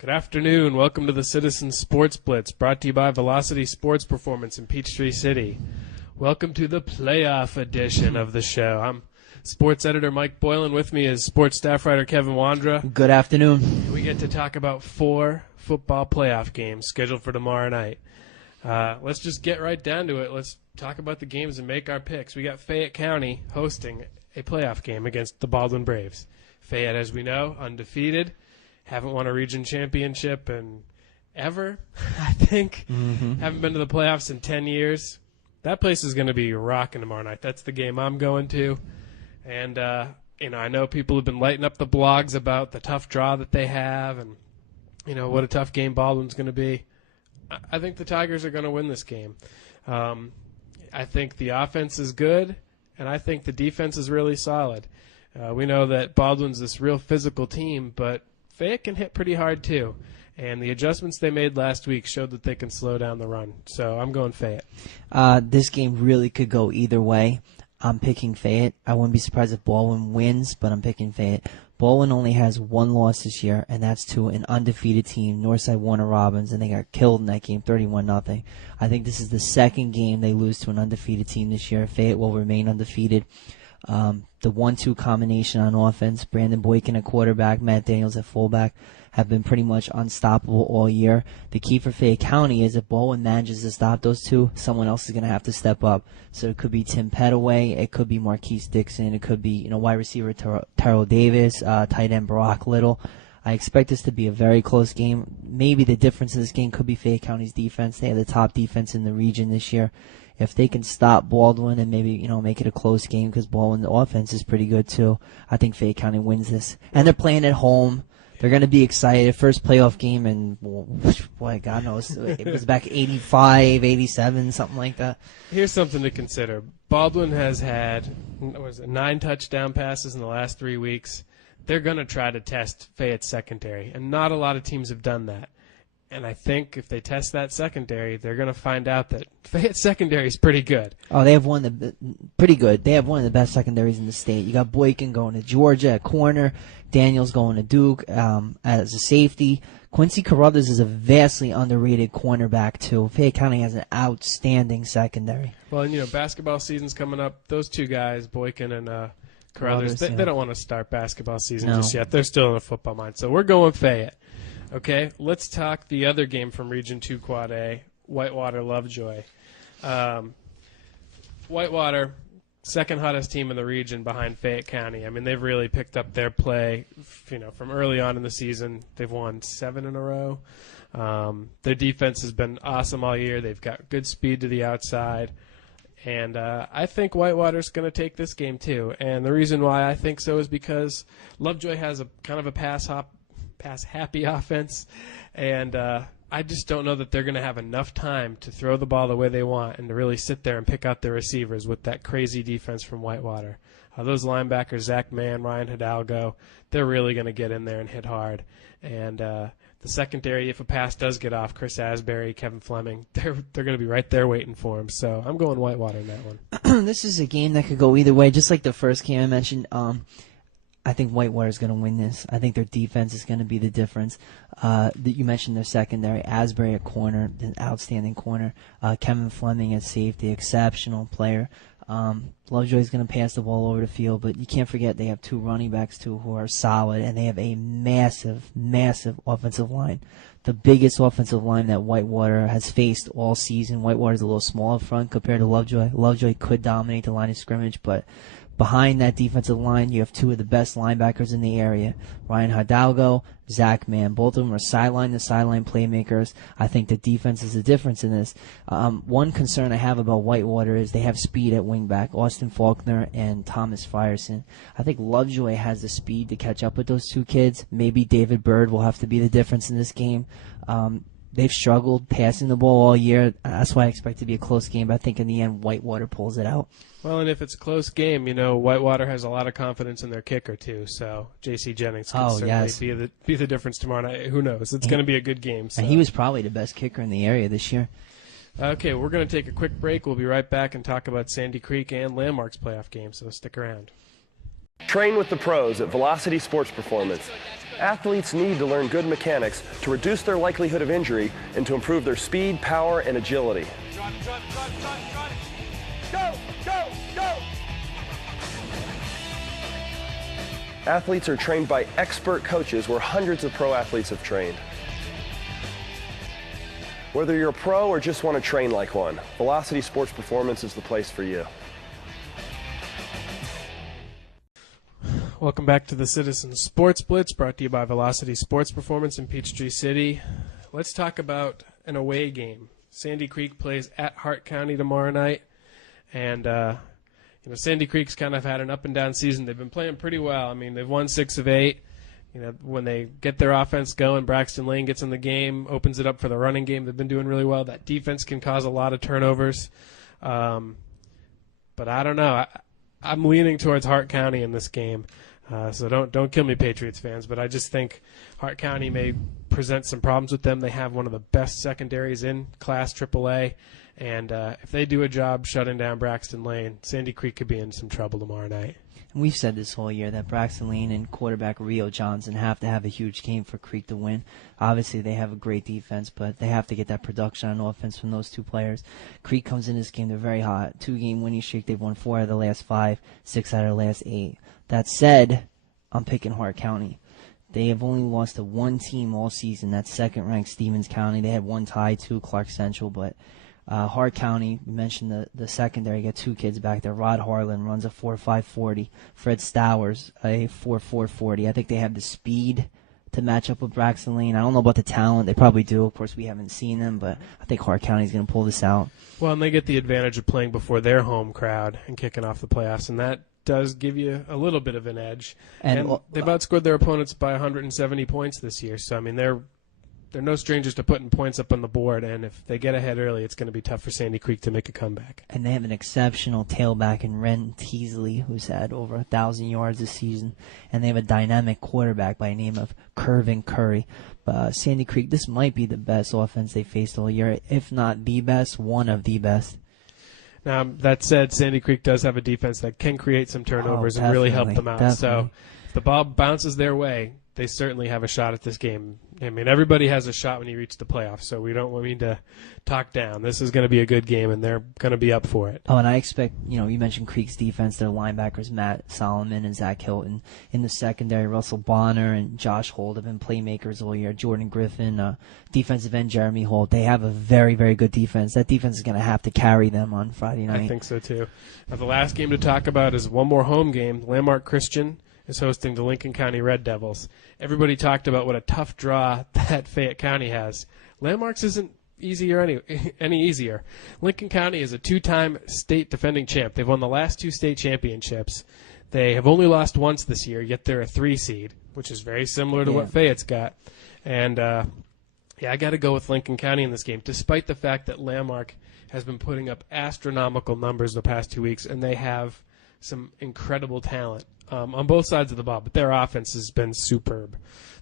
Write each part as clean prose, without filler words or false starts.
Good afternoon. Welcome to the Citizens Sports Blitz, brought to you by Velocity Sports Performance in Peachtree City. Welcome to the playoff edition of the show. I'm sports editor Mike Boylan. With me is sports staff writer Kevin Wandra. Good afternoon. We get to talk about 4 football playoff games scheduled for tomorrow night. Let's just get right down to it. Let's talk about the games and make our picks. We got Fayette County hosting a playoff game against the Baldwin Braves. Fayette, as we know, undefeated. Haven't won a region championship in ever, I think. Haven't been to the playoffs in 10 years. That place is going to be rocking tomorrow night. That's the game I'm going to. And, I know people have been lighting up the blogs about the tough draw that they have and, what a tough game Baldwin's going to be. I think the Tigers are going to win this game. I think the offense is good, and I think the defense is really solid. We know that Baldwin's this real physical team, but Fayette can hit pretty hard too, and the adjustments they made last week showed that they can slow down the run. So I'm going Fayette. This game really could go either way. I'm picking Fayette. I wouldn't be surprised if Baldwin wins, but I'm picking Fayette. Baldwin only has 1 loss this year, and that's to an undefeated team, Northside Warner Robins, and they got killed in that game, 31-0. I think this is the second game they lose to an undefeated team this year. Fayette will remain undefeated. The 1-2 combination on offense, Brandon Boykin at quarterback, Matt Daniels at fullback, have been pretty much unstoppable all year. The key for Fayette County is if Baldwin manages to stop those two, someone else is going to have to step up. So it could be Tim Pettaway, it could be Marquise Dixon, it could be wide receiver Terrell Davis, tight end Barack Little. I expect this to be a very close game. Maybe the difference in this game could be Fayette County's defense. They have the top defense in the region this year. If they can stop Baldwin and maybe, make it a close game because Baldwin's offense is pretty good too, I think Fayette County wins this. And they're playing at home. They're going to be excited. First playoff game in, boy, God knows, it was back 85, 87, something like that. Here's something to consider. Baldwin has had 9 touchdown passes in the last 3 weeks. They're going to try to test Fayette's secondary, and not a lot of teams have done that. And I think if they test that secondary, they're going to find out that Fayette's secondary is pretty good. Oh, they have pretty good. They have one of the best secondaries in the state. You got Boykin going to Georgia at corner, Daniels going to Duke as a safety. Quincy Carruthers is a vastly underrated cornerback too. Fayette County has an outstanding secondary. Well, and basketball season's coming up. Those two guys, Boykin and Carruthers, they don't want to start basketball season just yet. They're still in a football mind. So we're going Fayette. Okay, let's talk the other game from Region 2 Quad A, Whitewater Lovejoy. Whitewater, second hottest team in the region behind Fayette County. I mean, they've really picked up their play, from early on in the season. They've won 7 in a row. Their defense has been awesome all year. They've got good speed to the outside. And I think Whitewater's going to take this game too. And the reason why I think so is because Lovejoy has a kind of a pass-happy offense, and I just don't know that they're going to have enough time to throw the ball the way they want and to really sit there and pick out their receivers with that crazy defense from Whitewater. Those linebackers, Zach Mann, Ryan Hidalgo, they're really going to get in there and hit hard. And the secondary, if a pass does get off, Chris Asbury, Kevin Fleming, they're going to be right there waiting for him. So I'm going Whitewater in that one. This is a game that could go either way, just like the first game I mentioned. I think Whitewater's going to win this. I think their defense is going to be the difference. You mentioned their secondary. Asbury at corner, an outstanding corner. Kevin Fleming at safety, exceptional player. Lovejoy's going to pass the ball over the field, but you can't forget they have 2 running backs, too, who are solid, and they have a massive, massive offensive line. The biggest offensive line that Whitewater has faced all season. Whitewater's a little small up front compared to Lovejoy. Lovejoy could dominate the line of scrimmage, but behind that defensive line, you have 2 of the best linebackers in the area, Ryan Hidalgo, Zach Mann. Both of them are sideline-to-sideline playmakers. I think the defense is the difference in this. One concern I have about Whitewater is they have speed at wingback, Austin Faulkner and Thomas Frierson. I think Lovejoy has the speed to catch up with those 2 kids. Maybe David Bird will have to be the difference in this game. They've struggled passing the ball all year. That's why I expect it to be a close game. But I think in the end, Whitewater pulls it out. Well, and if it's a close game, Whitewater has a lot of confidence in their kicker too. So J.C. Jennings can certainly be the difference tomorrow night. Who knows? It's going to be a good game. So. And he was probably the best kicker in the area this year. Okay, we're going to take a quick break. We'll be right back and talk about Sandy Creek and Landmark's playoff game. So stick around. Train with the pros at Velocity Sports Performance. Athletes need to learn good mechanics to reduce their likelihood of injury and to improve their speed, power, and agility. Go, go, go! Athletes are trained by expert coaches where hundreds of pro athletes have trained. Whether you're a pro or just want to train like one, Velocity Sports Performance is the place for you. Welcome back to the Citizen Sports Blitz, brought to you by Velocity Sports Performance in Peachtree City. Let's talk about an away game. Sandy Creek plays at Hart County tomorrow night, and Sandy Creek's kind of had an up and down season. They've been playing pretty well. I mean, they've won 6 of 8. When they get their offense going, Braxton Lane gets in the game, opens it up for the running game. They've been doing really well. That defense can cause a lot of turnovers, but I don't know. I'm leaning towards Hart County in this game. So don't kill me, Patriots fans, but I just think Hart County may present some problems with them. They have one of the best secondaries in Class AAA, and if they do a job shutting down Braxton Lane, Sandy Creek could be in some trouble tomorrow night. And we've said this whole year that Braxton Lane and quarterback Rio Johnson have to have a huge game for Creek to win. Obviously, they have a great defense, but they have to get that production on offense from those two players. Creek comes in this game, they're very hot. 2-game winning streak. They've won 4 out of the last 5, 6 out of the last 8. That said, I'm picking Hart County. They have only lost to one team all season. That's second-ranked Stevens County. They had one tie to Clark Central, but Hart County, we mentioned the secondary, got 2 kids back there. Rod Harlan runs a 4.5 40. Fred Stowers, a 4.4 40. I think they have the speed to match up with Braxton Lane. I don't know about the talent. They probably do. Of course, we haven't seen them, but I think Hart County is going to pull this out. Well, and they get the advantage of playing before their home crowd and kicking off the playoffs, and that does give you a little bit of an edge. And they've outscored their opponents by 170 points this year. So, I mean, they're no strangers to putting points up on the board, and if they get ahead early, it's going to be tough for Sandy Creek to make a comeback. And they have an exceptional tailback in Ren Teasley, who's had over 1,000 yards this season. And they have a dynamic quarterback by the name of Kervin Curry. Sandy Creek, this might be the best offense they faced all year, if not the best, one of the best. Now, that said, Sandy Creek does have a defense that can create some turnovers and really help them out. Definitely. So if the ball bounces their way, they certainly have a shot at this game. I mean, everybody has a shot when you reach the playoffs, so we don't mean to talk down. This is going to be a good game, and they're going to be up for it. Oh, and I expect, you mentioned Creek's defense, their linebackers, Matt Solomon and Zach Hilton. In the secondary, Russell Bonner and Josh Holt have been playmakers all year. Jordan Griffin, defensive end Jeremy Holt. They have a very, very good defense. That defense is going to have to carry them on Friday night. I think so, too. Now, the last game to talk about is one more home game. Landmark Christian is hosting the Lincoln County Red Devils. Everybody talked about what a tough draw that Fayette County has. Landmark's isn't any easier. Lincoln County is a 2-time state defending champ. They've won the last 2 state championships. They have only lost once this year, yet they're a 3 seed, which is very similar to what Fayette's got. And, I got to go with Lincoln County in this game, despite the fact that Landmark has been putting up astronomical numbers the past 2 weeks, and they have some incredible talent on both sides of the ball, but their offense has been superb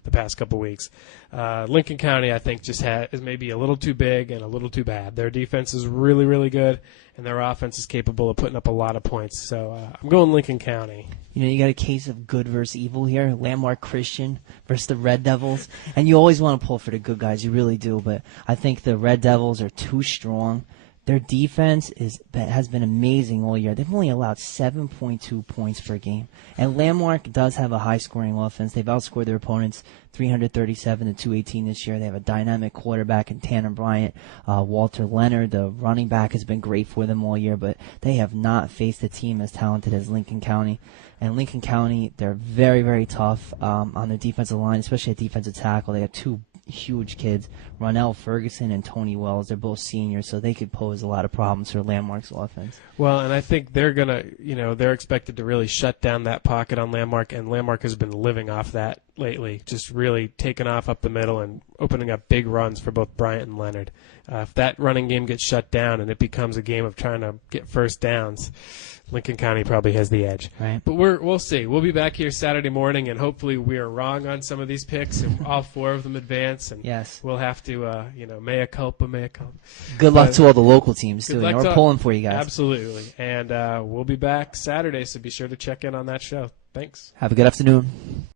the past couple weeks. Lincoln County, I think, just is maybe a little too big and a little too bad. Their defense is really, really good, and their offense is capable of putting up a lot of points. So I'm going Lincoln County. You got a case of good versus evil here. Landmark Christian versus the Red Devils. And you always want to pull for the good guys. You really do. But I think the Red Devils are too strong. Their defense has been amazing all year. They've only allowed 7.2 points per game. And Landmark does have a high-scoring offense. They've outscored their opponents 337 to 218 this year. They have a dynamic quarterback in Tanner Bryant. Walter Leonard, the running back, has been great for them all year, but they have not faced a team as talented as Lincoln County. And Lincoln County, they're very, very tough on their defensive line, especially at defensive tackle. They have 2 huge kids, Ronell Ferguson and Tony Wells. They're both seniors, so they could pose a lot of problems for Landmark's offense. Well, and I think they're going to, they're expected to really shut down that pocket on Landmark, and Landmark has been living off that lately, just really taking off up the middle and opening up big runs for both Bryant and Leonard. If that running game gets shut down and it becomes a game of trying to get first downs, Lincoln County probably has the edge. Right. But we'll see. We'll be back here Saturday morning, and hopefully we are wrong on some of these picks, and all 4 of them advance. And yes, we'll have to, mea culpa. Good luck to all the local teams, too. We're pulling for you guys. Absolutely. And we'll be back Saturday, so be sure to check in on that show. Thanks. Have a good afternoon.